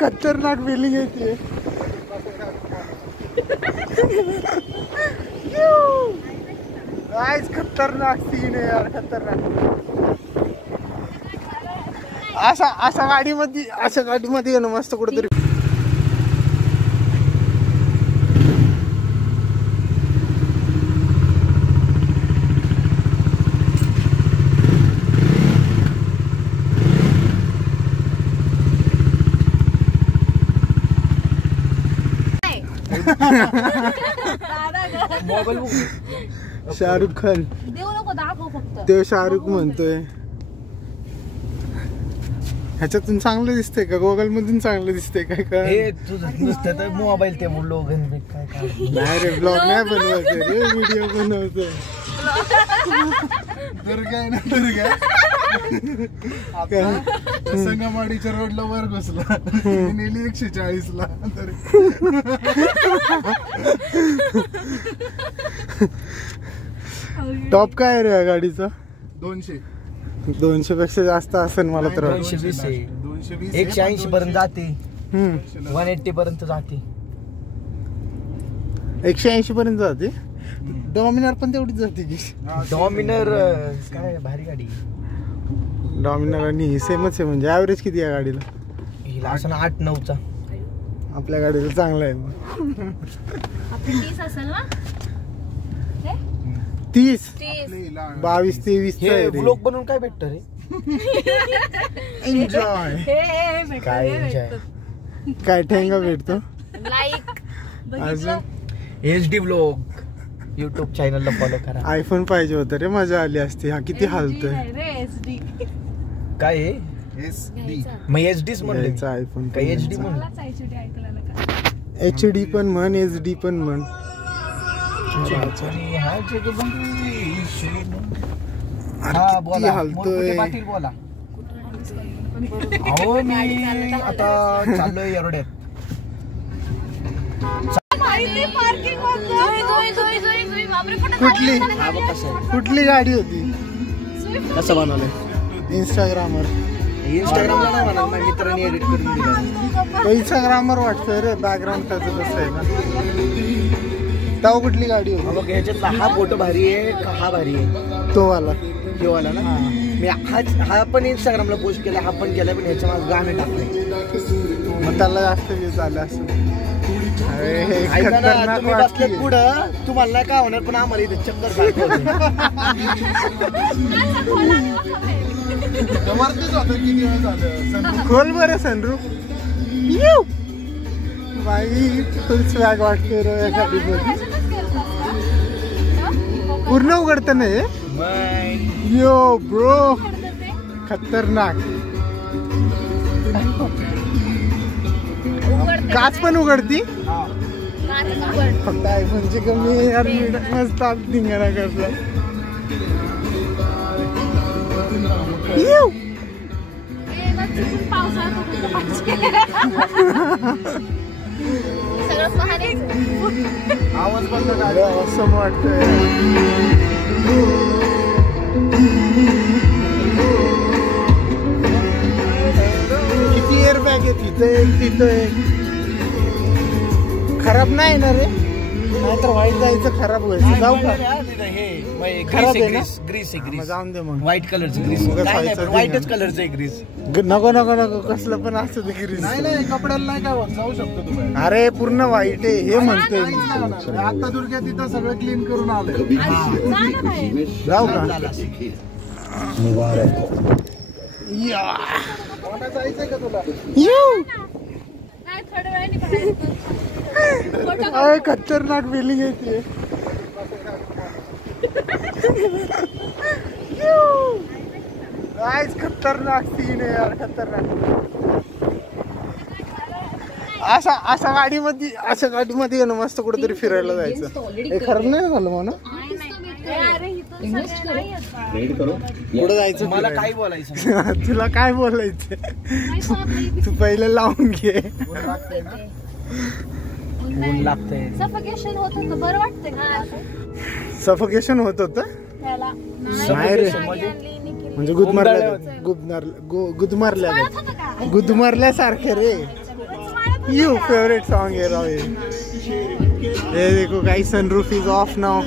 खतरनाक फिलिंग येते. खतरनाक सीन आहे यार, खतरनाक. अशा गाडीमध्ये ना मस्त कुठेतरी. शाहरुख खान ते शाहरुख म्हणतोय. ह्याच्यातून चांगलं दिसतंय का? गोगल मधून चांगलं दिसतंय काय का? हे तुझं नुसतं तर मोबाईल ते लोगन काय नाही रे, ब्लॉग नाही बनवायचं रे, व्हिडिओ बनवतोय. दुर्गा आहे ना, दुर्गा संगमाडीच्या रोडला वर घुसला, नेली 140ला. टॉप काय रे या गाडीचा? 200 पेक्षा जास्त असेल मला तर. 220 आहे. 180 पर्यंत जाते. 180 पर्यंत जाते. 180 पर्यंत जाते. डॉमिनर पण तेवढीच जाते की. डॉमिनर काय भारी गाडी. डॉमिनर आणि सेमच आहे. म्हणजे ऍव्हरेज किती आहे गाडीला? हिला असं 8-9चा. आपल्या गाडीला चांगला आहे. 30 असेल ना? 30 22-23 व्लॉग बनवून काय भेटत रे? एन्जॉय. काय एन्जॉय? काय ठेंगा भेटतो? लाईक HD व्लॉग YouTube चॅनलला फॉलो करा. आयफोन पाहिजे होतं रे, मजा आली असती. हा किती हालतोय. काय आहे? मग HDच म्हणलं. आयफोन काय HD म्हणलं? HD पण म्हण, HD पण म्हण. हालतोय. बोला. अहो मी आता चाललोय एरोड्यात. कुठली गाडी होती? कसं बनवलंय? इंस्टाग्रामवर नाही म्हणा, माझ्या मित्रांनी एडिट करून दिलं. इंस्टाग्रामवर वाटतंय रे. बॅकग्राऊंड त्याचं कसं आहे ना. तेव्हा कुठली गाडी होती? बघ ह्याच्यातला हा फोटो भारी आहे का हा भारी आहे? तो वाला ना. मी हा पण इंस्टाग्रामला पोस्ट केला, हा पण केला, पण ह्याच्या मागे गाणं टाकलंय. मग त्याला जास्त व्ह्यूज आले असं. तुम्ही बसले पुढं, तुम्हाला नाही काय होणार, पण आम्हाला इथे चक्कर खोल बरं सनरूफ. बाई फुल स्वॅग वाटतोय रे गाडीमध्ये. पूर्ण उघडतं ना हे? यो ब्रो, खतरनाक. काच पण उघडती. फक्त आयफोनची कमी मस्त धिंगाणा करतो. आवाज बंद झाला. असं वाटतंय. किती एअरबॅग आहे? तिथं एक, तिथं एक. खराब नाही ना रे? नाहीतर वाईट जायचं, खराब व्हायचं. जाऊ का? खराब आहे ना? ग्रीस जाऊन दे मग. व्हाईट कलरचं ग्रीस. व्हाईटच कलरचं ग्रीस. नको कसलं पण असतं ते ग्रीस. नाही कपड्याला नाही काय होत, जाऊ शकतो तुम्ही. अरे पूर्ण व्हाईट आहे हे म्हणतोय मी. आता दुर्गा तिथं सगळं क्लीन करून आलंय. जाऊ का? जायचंय का तुला? खतरनाक फिलिंग येते. खतरनाक सीन आहे यार, खतरनाक. अशा गाडीमध्ये ना मस्त कुठेतरी फिरायला जायचं. हे खरं नाही झालं म्हणा. पुढे जायचं. मला काय बोलायचं? तुला काय बोलायचं? तू पहिले लावून घे. ऊन लागतंय. सफोकेशन होत होतं, बरं वाटतंय का? सफोकेशन होत होतं त्याला नाही रे. म्हणजे गुदमारल्यासारखे रे. यू फेवरेट सॉन्ग आहे राव हे. देखो guys, sunroof is off now.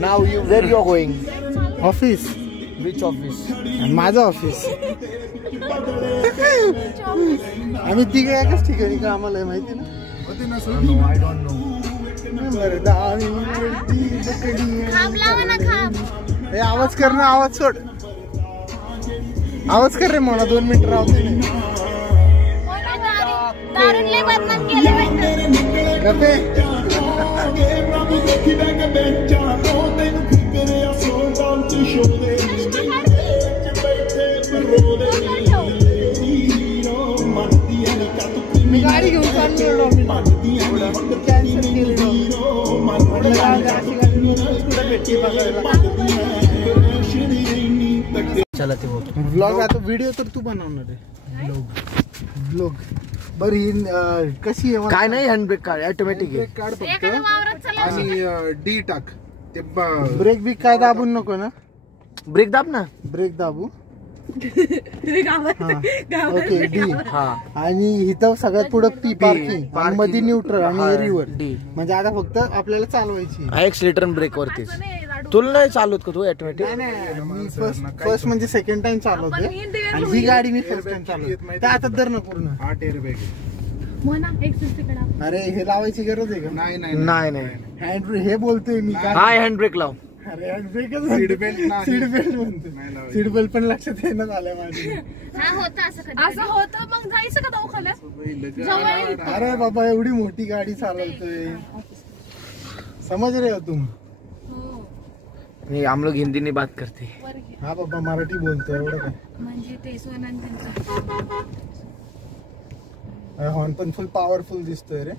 Now you where you are going? Office. Which office? माझं ऑफिस. आम्ही तिघे एकाच ठिकाणी कामाला आहे माहिती ना. होती ना आय डोंट नो. खांब लावा ना खांब. हे आवाज कर ना, आवाज सोड. आवाज कर रे मला 2 मिनिटं राहते. दारूले बदनाम केले पाहिजे. गप्पे. मी गाडी घेऊन चाललो कॅन्सल केली. चला ते बोल. व्लॉग आता व्हिडिओ तर तू बनवणार आहे. ब्लॉग बरं ही कशी आहे? काय नाही, हँडब्रेक काढ, ऑटोमॅटिक आहे. काढ फक्त एखादं वावरात चला. आणि डी टाक ते ब्रेक बी काय दाबून नको ना. ब्रेक दाब ना. ब्रेक दाबू. Okay D. हा आणि इथं सगळ्यात पुढं पी पार्किंग, मध्ये न्यूट्रल आणि रिव्हर. डी म्हणजे आता फक्त आपल्याला चालवायची. एक्सिलेटर ब्रेक वरतीच. तुला नाही चालवत का तू ऑटोमॅटिक? मी फर्स्ट म्हणजे सेकंड टाइम चालवते आणि ही गाडी मी फर्स्ट टाइम चालवते. त्या आता दर ना पूर्ण 8 एअरबॅग. म्हणा एक सिस्टकडे. अरे हे लावायची गरज आहे का? नाही नाही नाही नाही. हँड हे बोलतोय मी काय. हा हँडब्रेक लाव. अरे हँड ब्रेकच सीट बेल्ट नाही. सीट बेल्ट म्हणतो. सीट बेल्ट पण लक्षात येणं झालंय माझ्या. हा होतं असं होतं. मग जायचं का दवाखान्यात? अरे बाबा एवढी मोठी गाडी चालवतोय. समझ रहे हो तुम? नहीं, हम लोग हिंदी में बात करते हैं. हा बाबा मराठी बोलतोय एवढं काय. म्हणजे ते सोनन त्यांचं. हॉर्न पण फुल पॉवरफुल दिसतोय रे.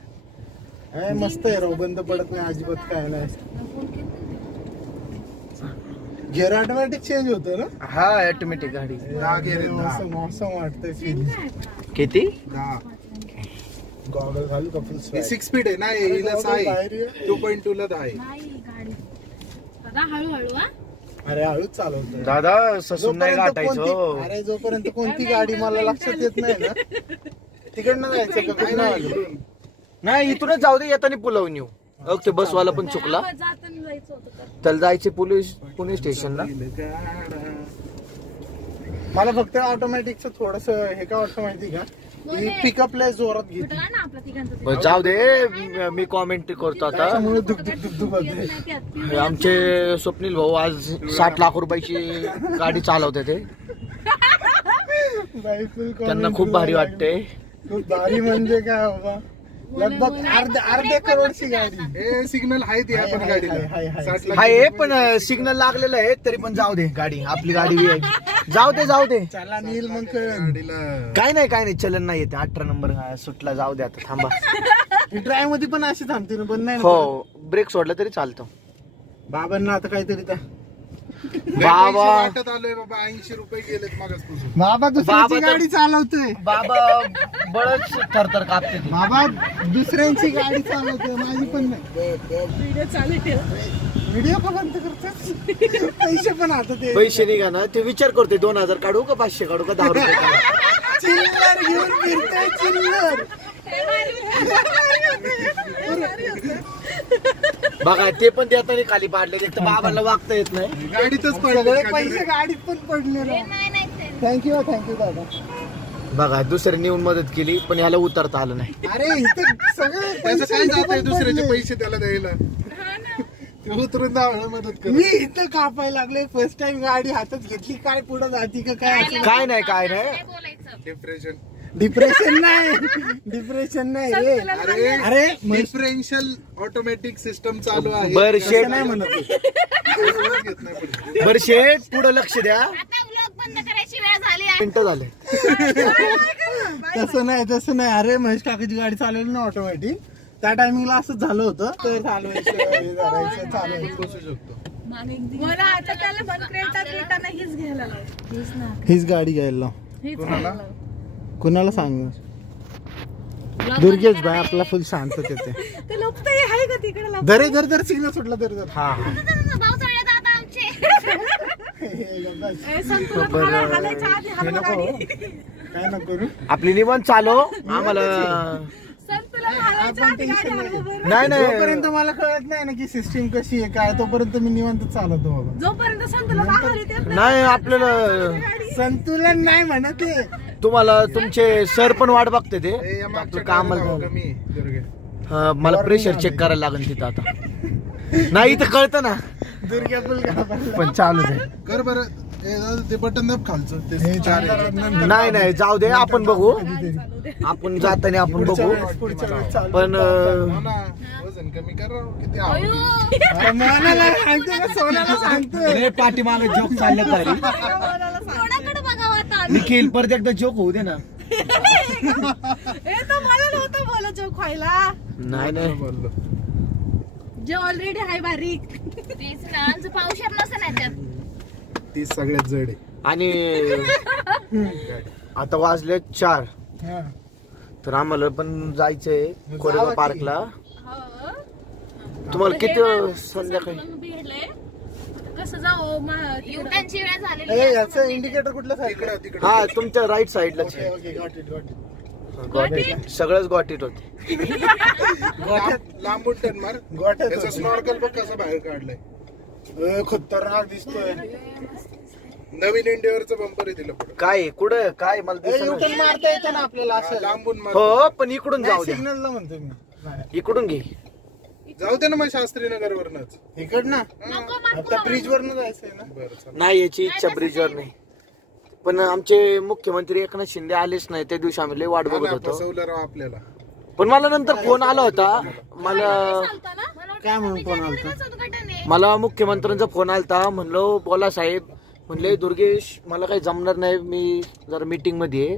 मस्त आहे राव, बंद पडत नाही अजिबात. काय नाही. गिअर ऑटोमॅटिक चेंज होतं ना. हा ऑटोमॅटिक गाडी. 10 गेअर आहेत, 10. मौसम वाटतंय फील. किती? 10. गॉगल घालू का फुल ही 6 स्पीड आहे ना, हिला 6 आहे. 2.2 ला 10 आहे. नाही गाडी. दादा हळूहळू हा. अरे हळूच चालवतोय दादा ससून नाही गाठायचं. अरे जोपर्यंत कोणती गाडी मला लक्षात येत नाही ना तिकडनं जायचं का कुठं नाही. नाही इथूनच जाऊ दे, येताना पुलावून येऊ. ते बसवाला पण चुकला. जाताना जायचं होतं. त्याला जायचे पुणे स्टेशनला. मला फक्त ऑटोमॅटिकचं थोडस हे काय वाटतं माहिती का, पिकअप लय जोरात घेते. कुठला ना आपला तिघांचा ते. बस जाऊ दे, मी कॉमेंट करतो आता. त्यामुळे दुख दुख दुख दुख होते. आमचे स्वप्नील भाऊ आज 60 लाख रुपयाची गाडी चालवते ते. त्यांना खूप भारी वाटते. खूप भारी म्हणजे काय बाबा, लगभग अर्ध्या करोडची गाडी. हे सिग्नल आहेत या पण गाडीला. 60 लाख. हाय पण सिग्नल लागलेलं आहे तरी पण जाऊ दे. गाडी आपली गाडी आहे. जाऊ दे चला नील मग कळेल. गाडीला काय नाही चलन नाही येते. 18 नंबर सुटला, जाऊ दे आता. थांबा. ड्राईव्ह मध्ये पण अशी थांबते ना, बंद नाही ना. हो ब्रेक सोडला तरी चालतो. बाबांना आता काहीतरी त्या बाबा वाटत आलोय बाबा. 80 रुपये गेलेत मागासपासून. बाबा दुसऱ्याची गाडी चालवतोय. बाबा बळच थरथर कापते ते. बाबा दुसऱ्यांची गाडी चालवतोय, माझी पण नाही. व्हिडिओ का बंद करतात. पैसे पण आता ते पैसे निघा ना. ते विचार करते 2000 काढू का 500 काढू का 10 रुपये काढू. चिल्लर घेऊन फिरतोय चिल्लर. बघा ते पण देताना खाली पाडले. एक तर बाबांना वागता येत नाही. गाडीतच सगळे पडले पैसे गाडीत पण पडले. नाही थँक्यू दादा. बघा दुसऱ्या नेऊन मदत केली पण ह्याला उतरता आलं नाही. अरे इथं सगळे त्याचं काय जात आहे दुसऱ्याचे पडले. पैसे त्याला द्यायला. ते उतरून द्यावं मदत कर. मी इथं कापायला लागले. फर्स्ट टाइम गाडी हातात घेतली, काय पुढे जाती का काय. काय नाही बोलायचं. डिप्रेशन. डिप्रेशन नाही रे. अरे डिफरेन्शियल ऑटोमॅटिक सिस्टम चालू आहे. बर शेट नाही म्हणत. घेत नाही पुढे. बर शेट पुढे लक्ष द्या. आता व्लॉग बंद करायची वेळ झाली आहे. मिनिटं झाले. तसं नाही. अरे महेश काकाची गाडी चालवली ना ऑटोमॅटिक, त्या टायमिंगला असंच झालं होतं. तर चालवायचं मला आता त्याला बनक्रेटा क्रेटाना हीच घ्यायला लावली. हीच गाडी घ्यायला. कोणाला? कुणाला सांग. दुर्गेश भाई आपला फुल शांत येते. ते लोक आहे का तिकडे लोक? दरे दर सिग्नल सुटला दर दर. हा भाऊ चढले आता आमचे. संतुलन हालायच्या आधी हलवा गाडी. काय नको करू. आपली निबंध चालू आम्हाला संतुलन हालायच्या आधी गाडी हलवा बरं. नाही नाही जोपर्यंत मला कळत नाही ना की सिस्टीम कशी आहे काय तोपर्यंत मी निवांत चालवतो बाबा. जोपर्यंत संतुलन आहार येत नाही आपल्याला संतुलन नाही म्हणत आहे. तुम्हाला तुमचे सर पण वाट बघते ते आपलं काम कमी दुर्गे. मला प्रेशर चेक करायला लागेल तिथं आता. नाही इथं कळतं ना दुर्गा फुल पण चालू दे. कर बरं ते बटन दाब खालचं ते चार आहे. नाही नाही जाऊ दे आपण बघू. आपण जाताना आपण बघू पण हो ना, वजन कमी कर राव. किती आवडतं. मनाला सांगते का सोनाला सांगते. पाठीमागे जोक चालले भारी. कोणाकडे बघावं आता? निखिल परत एकदा जोक होऊ दे ना. हे तर मला नव्हतं बोला जोक व्हायला. नाही नाही बोललो. जे ऑलरेडी आहे बारीक. तेच ना, आमचं पावशेर नसेल याच्यात. ती सगळ्यात जड आहे. आणि आता वाजले 4 तर आम्हाला पण जायचंय कोरेगाव पार्कला. तुम्हाला किती संध्याकाळी भेटलंय कसं जाऊ युटांची वेळ झालेली आहे. याचं इंडिकेटर कुठलं तिकडं तिकडं. हा तुमच्या राईट साइडलाच आहे. Okay got it got it. सगळंच गॉटीत होते. लांबून टर्न मार. गोठ्यात त्याचा स्नॉर्कल बघ कसं बाहेर काढलंय. खतरनाक दिसतोय. नवीन इंडियावरचं बंपर आहे तिला पुढे. काय कुठं काय मला दिसेना. युटर्न मारता येतं ना आपल्याला असं. लांबून मार. हो पण इकडून जाऊ द्या. सिग्नलला म्हणतो मी. इकडून घे. जाऊ दे ना मग शास्त्रीनगर वरनच. इकडनं आता ब्रिज वरनं जायचंय ना. बरं चल. नाही याची इच्छा ब्रिजवर नाही. पण आमचे मुख्यमंत्री एकनाथ शिंदे आलेच नाही. त्या दिवशी आम्ही लय वाट बघत होतो. फसवलं राव आपल्याला. पण मला नंतर फोन आला होता. काय म्हणून फोन आलता. उद्घाटन आहे. मला मुख्यमंत्र्यांचा फोन आलता. म्हणलो बोला साहेब. म्हणले दुर्गेश मला काही जमणार नाही मी जरा मीटिंग मध्ये आहे.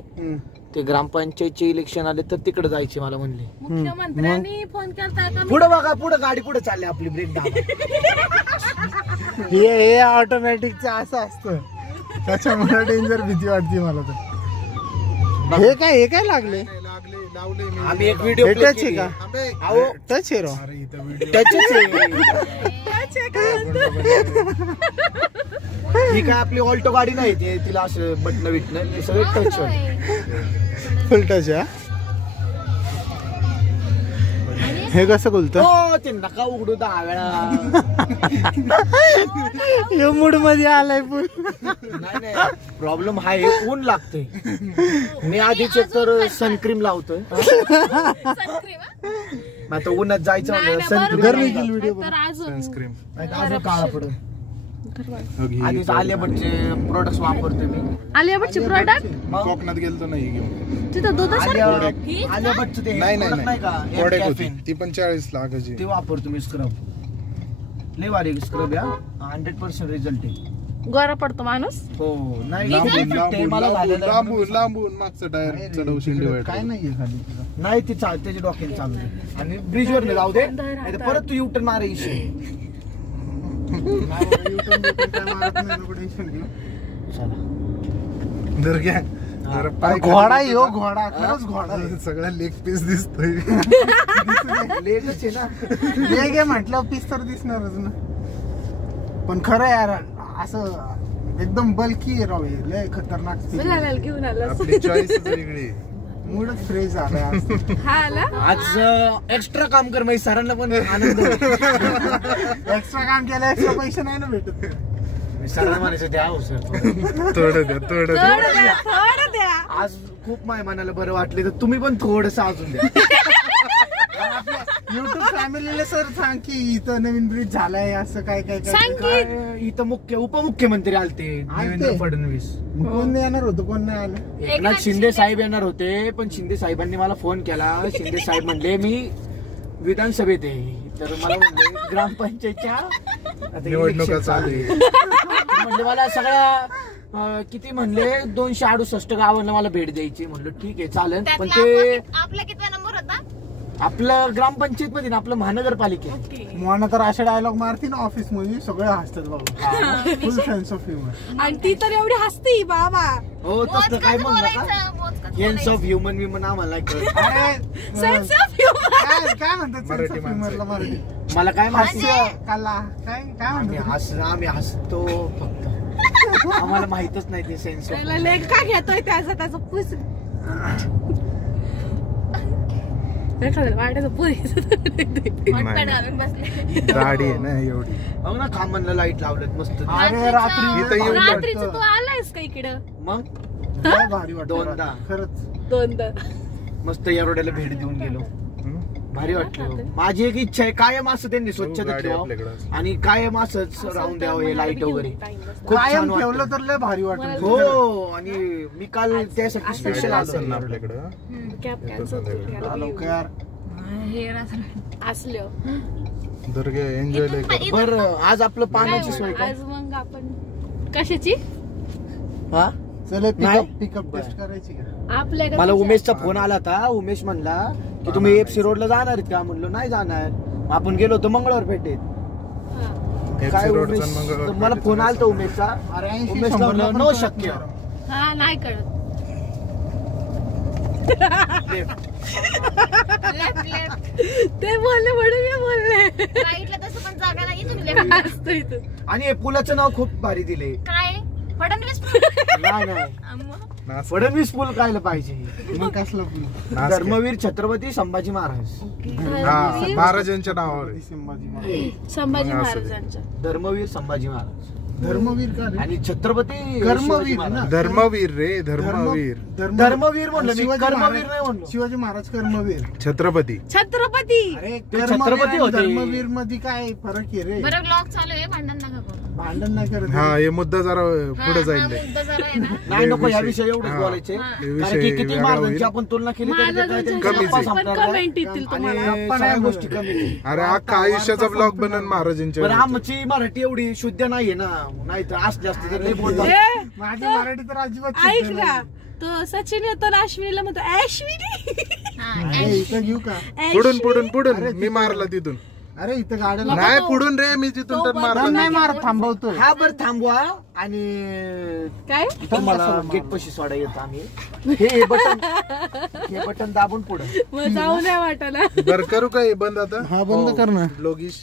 ते ग्रामपंचायतचे इलेक्शन आले तर तिकडे जायचे मला म्हणले. मुख्यमंत्र्यांनी फोन केलता का? पुढे बघा पुढे गाडी पुढे चालली आपली ब्रेक दाबा. हे ऑटोमॅटिकचं असं असतं. त्याच्यामुळे डेंजर भीती वाटते मला तर. हे काय लागले. लागले लावले मी. आम्ही एक व्हिडिओ टच आहे का. अबे, अहो टच आहे राव. अरे इथं व्हिडिओ. त्याचेच ही काय आपली ऑल्टो गाडी नाही ते तिला असं बटन बिटन ते सगळे टच फुल टच आहे. हे कसं बोलतो. हो ते नका उघडू 10 वेळा. हे मूड मध्ये आलाय फुल. नाही नाही प्रॉब्लेम हा आहे ऊन लागते. मी आधीच तर सनक्रीम लावतोय. आता उन्हात जायचं म्हणलं सनक्रीम व्हिडिओ तर अजून सनस्क्रीन. अजून काळा पडून. आधीच आलिया भट्टचे प्रोडक्ट वापरते मी. आलिया भट्टची प्रोडक्ट कोकणात गेलतो नाही घेऊन. तिथं आलिया भट्टचं ते नाही product नाही का नाही. Air प्रोडक्ट होती Caffeine. ती पण 40 लाखाची. ते वापरतो मी स्क्रब. लय भारी स्क्रब या 100% रिझल्ट आहे. गोरा पडतो माणूस. हो नाही लांबून ते मला झालेलं लांबून लांबून मागचं टायर चढवशील डिवाइड. काय नाहीये खाली तुझं. नाही ती त्याच्या डोक्याने चालू आहे. आणि ब्रिजवर नाही जाऊ दे नाही तर परत तू युटर्न मार इशे. दुर्ग्या जरा पाय घोडा आहे हो घोडा. खरंच घोडा आहे. सगळ्या लेग पीस दिसतोय. लेगच आहे ना. लेग आहे म्हटलं पीस तर दिसणारच ना. पण खरं यार असं एकदम बल्की आहे राव. हे लय खतरनाक. घालायला घेऊन आला. आपली चॉईस वेगळी. मूडच फ्रेश झालाय आज. हा आला. आज एक्स्ट्रा काम कर माहिती सरांना पण आनंद. एक्स्ट्रा काम केलं एक्स्ट्रा पैसे नाही ना भेटत. सरांना म्हणायचं द्या हो सर. थोडं द्या थोडं द्या. थोडं द्या. आज खूप माझ्या मनाला बरं वाटले तर तुम्ही पण थोडस अजून द्या. युट्यूब फॅमिलीला सर सांग की इथं नवीन ब्रिज झालाय असं काय काय सांग काय. की. काय इथं उपमुख्यमंत्री आलते देवेंद्र फडणवीस. कोण नाही येणार होतं कोण नाही आलं. एकनाथ शिंदे साहेब येणार होते पण शिंदे साहेबांनी मला फोन केला. शिंदे साहेब म्हणले मी विधानसभेत आहे तर मला म्हणले ग्रामपंचायतच्या आता निवडणुका election चालू आहे. म्हणजे मला सगळ्या किती म्हणले 268 गावांना मला भेट द्यायची. म्हणलं ठीक आहे चालेल पण ते आपला कितवा नंबर होता. आपलं ग्रामपंचायत मध्ये ना आपलं महानगरपालिकेत. मोना तर अशा डायलॉग मारती ना ऑफिस मध्ये सगळे हसतात बाबा. फुल सेन्स ऑफ ह्युमर. आणि ती तर एवढी हसती बाबा. हो तसलं काय म्हणलं का मोजकच सेन्स ऑफ ह्युमन विमन आम्हाला नाही कळत. अरे सेन्स ऑफ ह्युमर. काय म्हणतात मराठी sense of humor ला मराठी मला काय माहिती हास्य कला काय काय म्हणतात आम्ही हसतो फक्त आम्हाला माहितच नाही ते सेन्स ऑफ. त्याला लेख का घेतोय त्याचं पुस वाटायचं पटकन घालून बसले. गाडी आहे ना एवढी. बघ ना खांबनला लाईट लावलेत मस्त. अरे रात्री इथं येऊन रात्रीचं तू आलायस का इकडं मग लय भारी वाटतं दोनदा. रात्री. खरंच दोनदा. मस्त येरोड्याला भेट देऊन गेलो. हम्म? भारी वाटलं. माझी एक इच्छा आहे कायम असं त्यांनी स्वच्छता गाडी ठेवावं आपल्याकडं असते. आणि कायम असंच राहून द्यावं हे लाईट वगैरे. खूप छान कायम वाटतं. ठेवलं तर लय भारी वाटत हो आणि मी काल त्यासाठी स्पेशल गाडी असेल आलो ना आपल्याकडं. कॅब कॅन्सल लवकर यार हे रात्र. असलो दुर्गे एन्जॉय लय कर. बर आज आपलं पाण्याची सोय काय आज मग आपण कशाची हा चले नाही. पिकअप टेस्ट करायची का आपल्या मला उमेशचा फोन आला होता. उमेश म्हणला की तुम्ही एफसी रोडला जाणार आहेत का? म्हणलो नाही जाणार. मग आपण गेलो होतो मंगळवार पेठेत. काय FC रोडचा उमेश मंगळवार मला पेठेचा फोन आलता उमेशचा. अरे 80 उमेश 100 ला म्हणलं पण नो कळत शक्य. नाही राव. हा नाही कळत. लेफ्ट लेफ्ट ते बोलले म्हणून मी बोलले. राईटला तसं पण जागा नाही तुम्ही लेफ्ट. असतो इथं. आणि हे पुलाचं नाव खूप भारी दिले. काय फडणवीस. नाही नाही नाच. फडणवीस पूल कायला पाहिजे. मग कसलं फुल नाच धर्मवीर छत्रपती संभाजी महाराज. हा महाराजांच्या नावावर आहे. संभाजी महाराज. संभाजी मग असू दे. महाराजांच्या. धर्मवीर संभाजी महाराज धर्मवीर का रे? आणि छत्रपती शिवाजी कर्मवीर महाराज. ना धर्मवीर रे धर्मवीर. धर्मवीर म्हणलं मी, शिवाजी कर्मवीर महाराज- नाही म्हणलो. शिवाजी महाराज कर्मवीर छत्रपती. छत्रपती. अरे ते कर्मवीर छत्रपती आणि होते. धर्मवीर मध्ये काय फरक आहे रे बरं ब्लॉग चालू आहे भांडण नका करू. भांडण नाही करत हा हे मुद्दा जरा पुढे हा जाईल. मुद्दा जरा आहे ना. नाही नको विषय- या विषयी एवढंच हा. बोलायचे हे कारण विषय की किती वेगळा महाराजांची होईल. आपण तुलना केली तरी ते काय महाराजांच्या त्यांच्या कमीच गप्पा आहे. पण संपणार नाही. कमेंट येतील आणि तुम्हाला. सगळ्या गोष्टी कमी आहेत. अरे अख्खा आयुष्याचा ब्लॉग बनन महाराजांच्या बरं वेळेचा. आमची मराठी एवढी शुद्ध नाहीये ना. नाही तर असली असती तर लई बोललो. ए, माझी तो- मराठी तर अजिबात ऐक शुद्ध ना नाही. तो सचिन येतो ना अश्विनीला म्हणतो अश्विनी. हा, ए, इथं घेऊ का पुढून पुढून पुढून अरे, मी मारला तिथून. अरे इथं गाड्या नाही पुढून रे मी तिथून तर मारला. नाही मार थांबवतो हा बरं थांबवा आणि काय तुम्हाला गेट पशी सोडा येतो आम्ही. हे बटन दाबून पुढे मग जाऊ नाही वाटायला. बर करू का हे बंद आता? हा बंद कर ना ब्लॉगिश.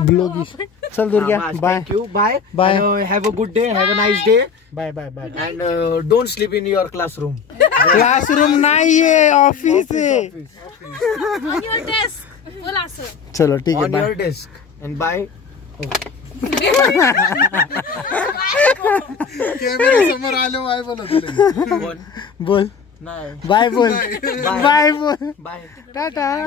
ब्लॉगिश चल दुर्ग्या bye thank you bye Bye. Have a good day have a nice day bye bye bye and don't sleep in your classroom. Classroom नाहीये ऑफिस आहे ऑन युअर डेस्क बोल असं. चलो ठीक आहे on bye your desk and bye. Camera समोर आलो Y बोला तुला. कोण बोल नाही बाय बोल बाय बोल बाय. टाटा